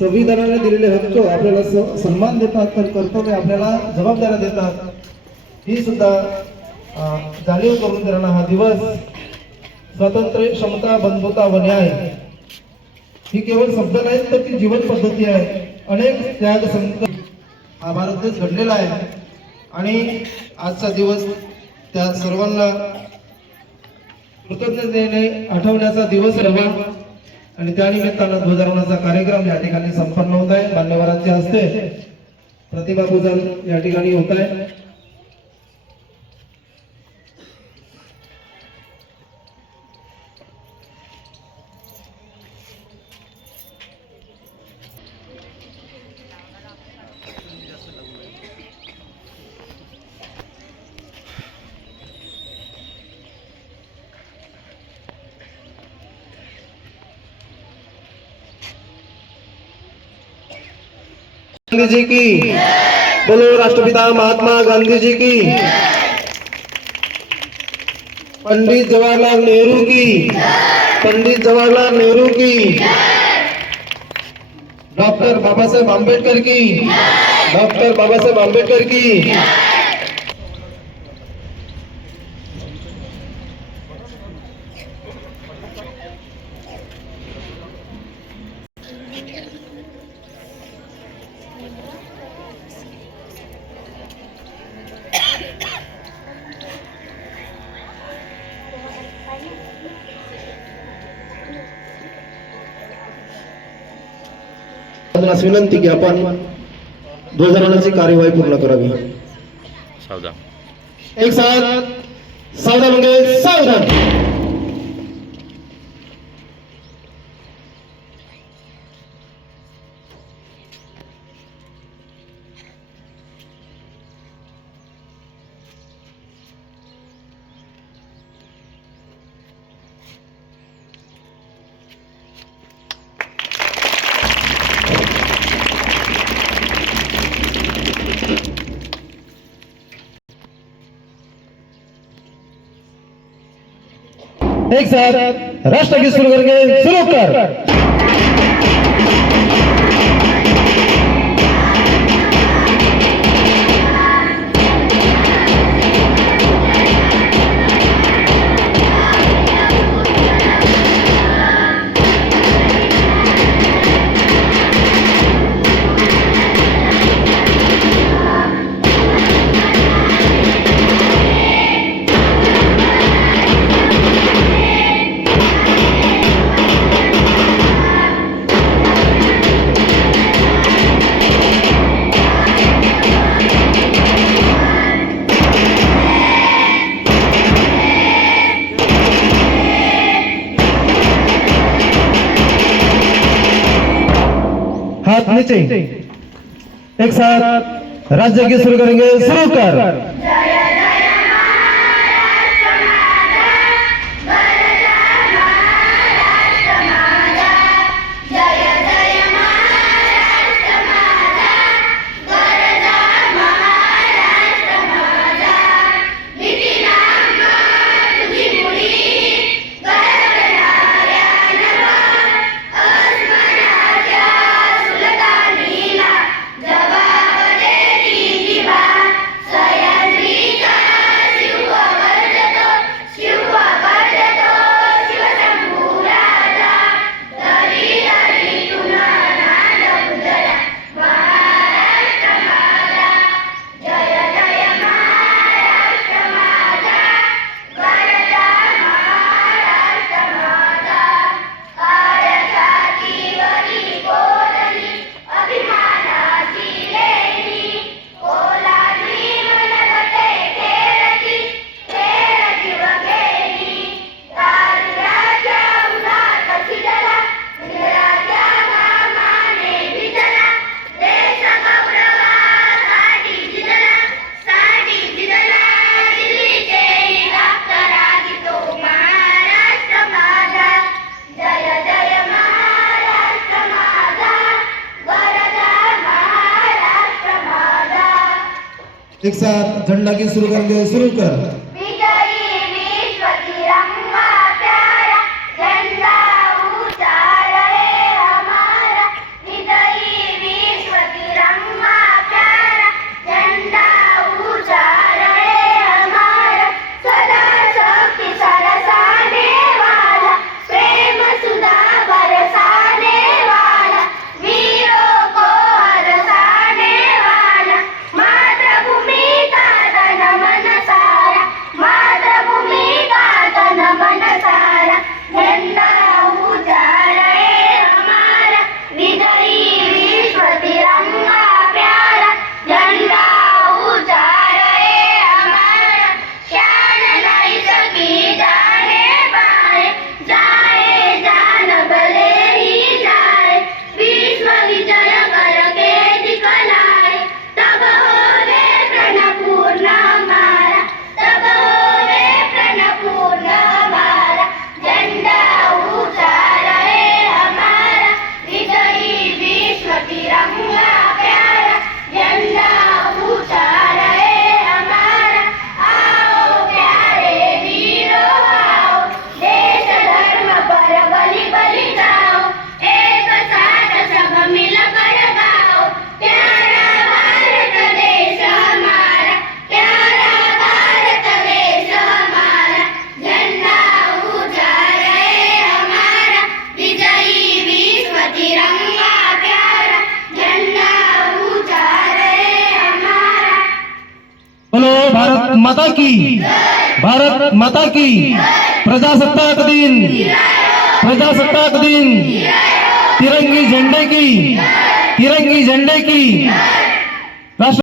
संविधानाने दिलेले हक्क आपल्याला सन्मान देतात, तर कर्तव्य आपल्याला जबाबदाऱ्या देतात, ही सुद्धा जाणीव करून देणारा हा दिवस स्वातंत्र्य, क्षमता, बंधुता व न्याय ही केवळ शब्द नाहीत, तर ती जीवन पद्धती आहे. अनेक त्याग संकट हा भारत देश घडलेला आहे आणि आजचा दिवस त्या सर्वांना कृतज्ञतेने आठवण्याचा दिवस आहे आणि त्या निमित्तानं ध्वजारोहणाचा कार्यक्रम या ठिकाणी संपन्न होत आहे. मान्यवरांच्या हस्ते प्रतिभा पूजन या ठिकाणी होत आहे. गांधी जी की बोलो, राष्ट्रपिता महात्मा गांधी जी की, पंडित जवाहरलाल नेहरू की, पंडित जवाहरलाल नेहरू की, डॉक्टर बाबासाहेब आंबेडकर की, डॉक्टर बाबासाहेब आंबेडकर की. विनंती की आपण ध्वजारोहणाची कार्यवाही पूर्ण करावी. सावधान, एक साथ, सावधान म्हणजे सावधान. एक साथ राष्ट्रगीत शुरू करके शुरू कर. हाथ नीचे, एक साथ राज्य गीत शुरू करेंगे, शुरू कर. एक साथ झंडा गीत शुरू करेंगे, शुरू कर. झंडा ऊंचा रहे हमारा, भारत माता की, भारत माता की, प्रजासत्ताक दिन, प्रजासत्ताक दिन, तिरंगी झंडे की, तिरंगी झंडे की